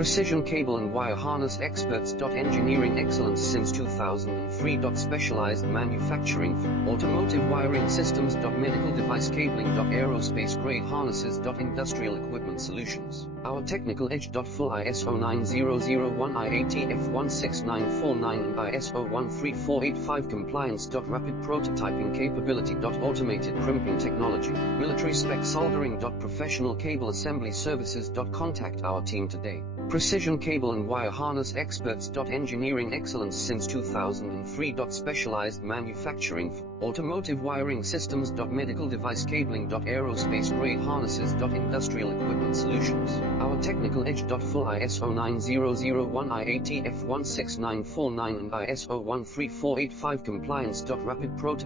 Precision cable and wire harness experts. Engineering excellence since 2003. Specialized manufacturing for automotive wiring systems. Medical device cabling. Aerospace grade harnesses. Industrial equipment solutions. Our technical edge. Full ISO 9001 IATF 16949 and ISO 13485 compliance. Rapid prototyping capability. Automated crimping technology. Military spec soldering. Professional cable assembly services. Contact our team today. Precision cable and wire harness experts. Engineering excellence since 2003. Specialized manufacturing for automotive wiring systems. Medical device cabling. Aerospace grade harnesses. Industrial equipment solutions. Our technical edge. Full ISO 9001 IATF 16949 and ISO 13485 compliance. Rapid prototyping